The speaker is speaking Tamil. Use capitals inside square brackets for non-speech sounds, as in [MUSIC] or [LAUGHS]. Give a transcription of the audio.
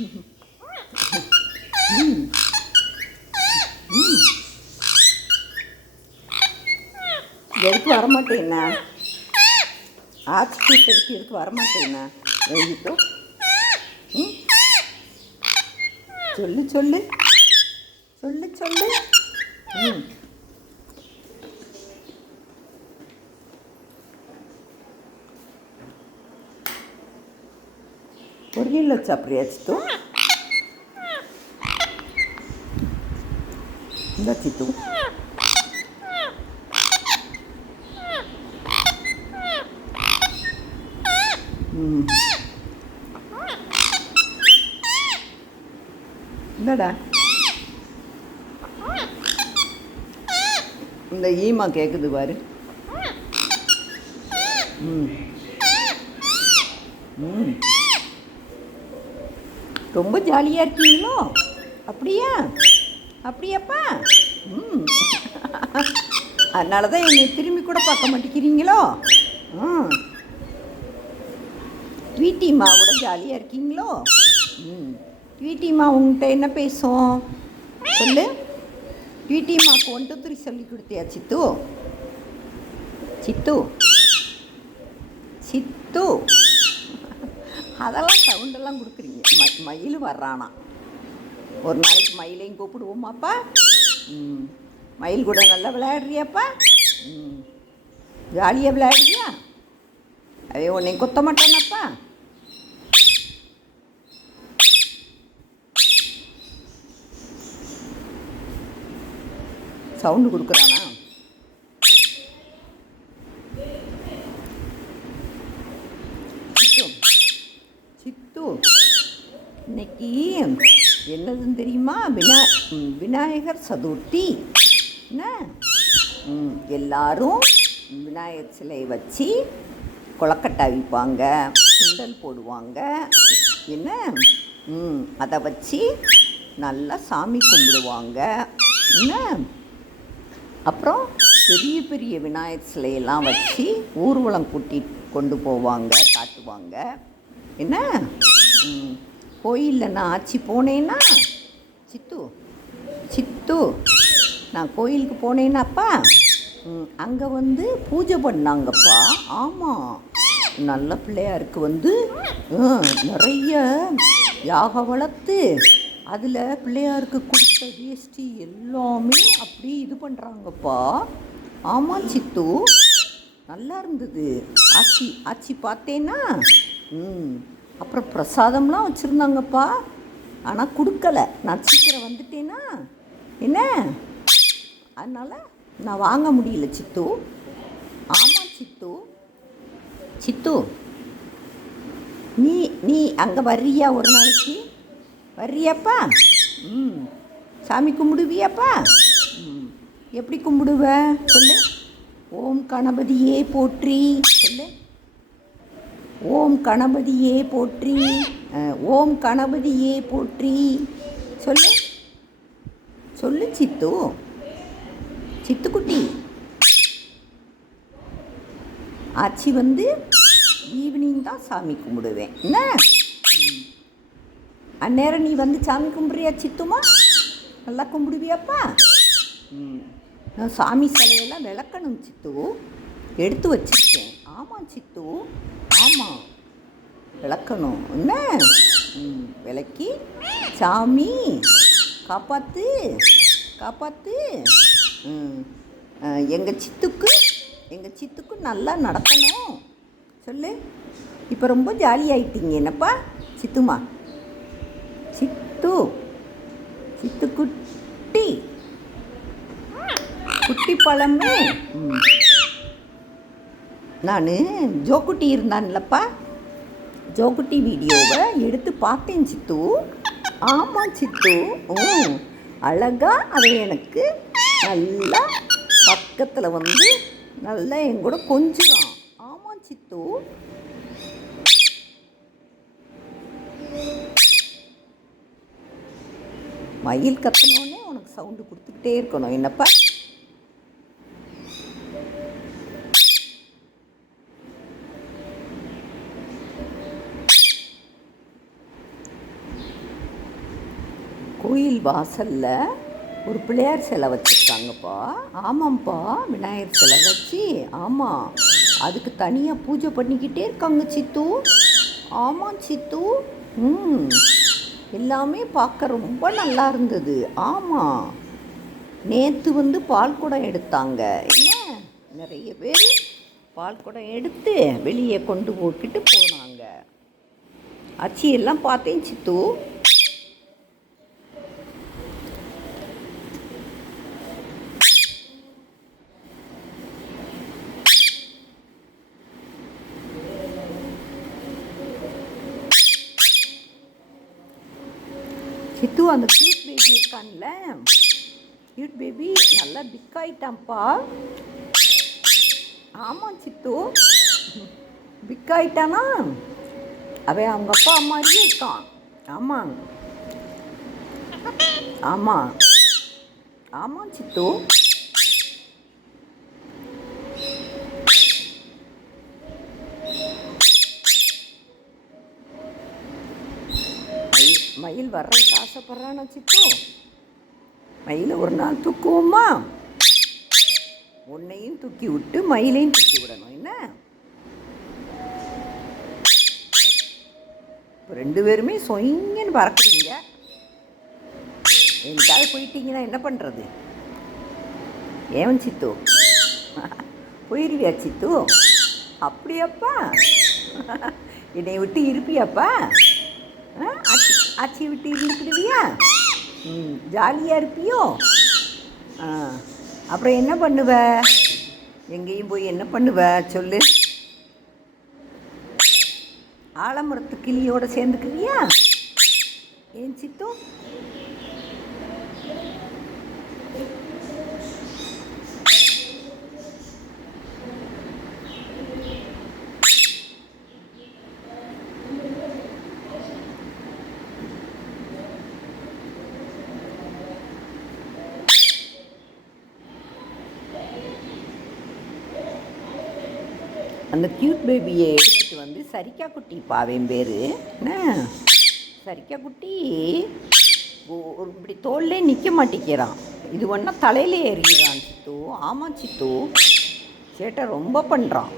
[LAUGHS] எதுக்கு வரமாட்டேண்ணா ஆச்சு கூட்டத்துக்கு எதுக்கு வரமாட்டேண்ணா எழுதிட்டோ சொல்லு சொல்லு. சொல்லு சொல்லு. ம். ile zapriec tu. Dajcie tu. என்னடா இந்த ஈமா கேட்குது பாரு ம் ம் ரொம்ப ஜாலியாக இருக்கீங்களோ? அப்படியா? அப்படியாப்பா? ம். அதனால தான் என்னை திரும்பி கூட பார்க்க மாட்டேங்கிறீங்களோ? ம் ட்வீட்டிமா கூட ஜாலியாக இருக்கீங்களோ? ம். ட்வீட்டிமா உங்கள்கிட்ட என்ன பேசும்? சொல்லு. ட்வீட்டிமாக்கு ஒன் டூ த்ரீ சொல்லி கொடுத்தியா சித்து? சித்து. சித்து. அதெல்லாம் சவுண்டெல்லாம் கொடுக்குறீங்க. ம மயில் வர்றானா. ஒரு நாளைக்கு மயிலையும் கூப்பிடுவோமாப்பா. ம். மயில் கூட நல்லா விளையாடுறியாப்பா. ம். ஜாலியாக விளையாடுறியா? அதே உன்னையும் கொத்த மாட்டானப்பா. சவுண்டு கொடுக்குறானா சித்து சித்து இன்னைக்கு என்னதுன்னு தெரியுமா? வினா விநாயகர் சதுர்த்தி. என்ன? ம், எல்லாரும் விநாயகர் சிலையை வச்சு கொலக்கட்டை விற்பாங்க சுண்டல் போடுவாங்க. என்ன? ம் அதை வச்சு நல்லா சாமி கும்பிடுவாங்க. என்ன? அப்புறம் பெரிய பெரிய விநாயகர் சிலையெல்லாம் வச்சு ஊர்வலம் கூட்டி கொண்டு போவாங்க காட்டுவாங்க. என்ன? கோயிலில் நான் ஆச்சி போனேன்னா? சித்து சித்து நான் கோயிலுக்கு போனேன்னாப்பா? அங்கே வந்து பூஜை பண்ணாங்கப்பா. ஆமாம் நல்ல பிள்ளையாருக்கு வந்து. நிறைய யாக வளர்த்து அதில் பிள்ளையாருக்கு கொடுத்த வேஷ்டி எல்லாமே அப்படி இது பண்ணுறாங்கப்பா ஆமாம் சித்து. நல்லா இருந்தது. ஆச்சி ஆச்சி பார்த்தேன்னா? ம். அப்புறம் பிரசாதம்லாம் வச்சுருந்தாங்கப்பா. ஆனால் கொடுக்கல. நான் சீக்கிரம் வந்துட்டேனா? என்ன? அதனால் நான் வாங்க முடியல சித்து. ஆமாம் சித்து. சித்து நீ நீ அங்கே வர்றியா ஒரு நாளைக்கு? வர்றியாப்பா? ம். சாமி கும்பிடுவியாப்பா? ம். எப்படி கும்பிடுவ? சொல்லு. ஓம் கணபதியே போற்றி. சொல்லு. ஓம் கணபதியே போற்றி. ஓம் கணபதியே போற்றி. சொல்லு. சொல்லு சித்து. சித்துக்குட்டி. ஆச்சி வந்து ஈவினிங் தான் சாமி கும்பிடுவேன். என்ன? அந்நேரம் நீ வந்து சாமி கும்பிட்றியா சித்துமா? நல்லா கும்பிடுவியாப்பா? ம் நான் சாமி சிலையெல்லாம் விளக்கணும் சித்து. எடுத்து வச்சுருக்கேன். ஆமாம் சித்து. ஆமாம் விளக்கணும். என்ன? விளக்கி. சாமி காப்பாத்து காப்பாத்து. எங்கள் சித்துக்கு எங்கள் சித்துக்கு நல்லா நடக்கணும். சொல்லு. இப்போ ரொம்ப ஜாலியாயிட்டீங்க என்னப்பா? சித்துமா? சித்து. சித்து குட்டி. குட்டி பழமே. நான் ஜோக்குட்டி இருந்தான்லப்பா. ஜோக்குட்டி வீடியோவை எடுத்து பார்த்தேன் சித்து. ஆமாம் சித்து. ஓ அழகா அதை எனக்கு நல்லா பக்கத்தில் வந்து நல்லா என் கூட கொஞ்சம் ஆமாம் சித்து. மயில் கத்தனோடனே உனக்கு சவுண்டு கொடுத்துக்கிட்டே இருக்கணும். என்னப்பா? கோயில் வாசலில் ஒரு பிள்ளையார் சிலை வச்சுருக்காங்கப்பா. ஆமாம்ப்பா விநாயகர் சிலை வச்சு. ஆமாம் அதுக்கு தனியாக பூஜை பண்ணிக்கிட்டே இருக்காங்க சித்து. ஆமாம் சித்து. ம் எல்லாமே பார்க்க ரொம்ப நல்லா இருந்தது. ஆமாம் நேற்று வந்து பால் குடம் எடுத்தாங்க. என்ன? நிறைய பேர் பால் குடம் எடுத்து வெளியே கொண்டு போய்கிட்டு போனாங்க. அச்சியெல்லாம் பார்த்தேன் சித்து. சித்து அந்த க்யூட் பேபி இருக்கான்ல? க்யூட் பேபி நல்லா பிக் ஆயிட்டான்ப்பா. ஆமாம் சித்து. பிக் ஆயிட்டானா? அவன் அவங்க அப்பா மாதிரியே இருக்கான். ஆமாம் ஆமாம் ஆமாம் சித்து. மயில் மயில் வர்றதுக்கு ஆசைப்பட்றானா சித்து மயிலை ஒரு நாள் தூக்குவோமா? உன்னையும் தூக்கி விட்டு மயிலையும் தூக்கி விடணும். என்ன? இப்போ ரெண்டு பேருமே சொயிங்கன்னு பறக்குறீங்க. எங்கிட்டாவது போயிட்டீங்கன்னா என்ன பண்ணுறது ஏவன் சித்து? போயிருவியா சித்து? அப்படியாப்பா? என்னை விட்டு இருப்பியாப்பா? ஆ ஆச்சி விட்டு இருந்துக்கிடுவியா? ம் ஜாலியாக இருப்பியோ? ஆ அப்புறம் என்ன பண்ணுவ? எங்கேயும் போய் என்ன பண்ணுவ? சொல்லு. ஆலமரத்து கிளியோட சேர்ந்துக்குவியா ஏன் சித்தோ? அந்த க்யூட் பேபியை எடுத்துகிட்டு வந்து சரிக்கா குட்டி பாவேன் பேர். என்ன? சரிக்கா குட்டி ஒரு இப்படி தோல்லே நிற்க மாட்டேங்கிறான். இது ஒன்றா தலையில் ஏறிடுறான் சித்து. ஆமாம் சித்து. சேட்டை ரொம்ப பண்ணுறான்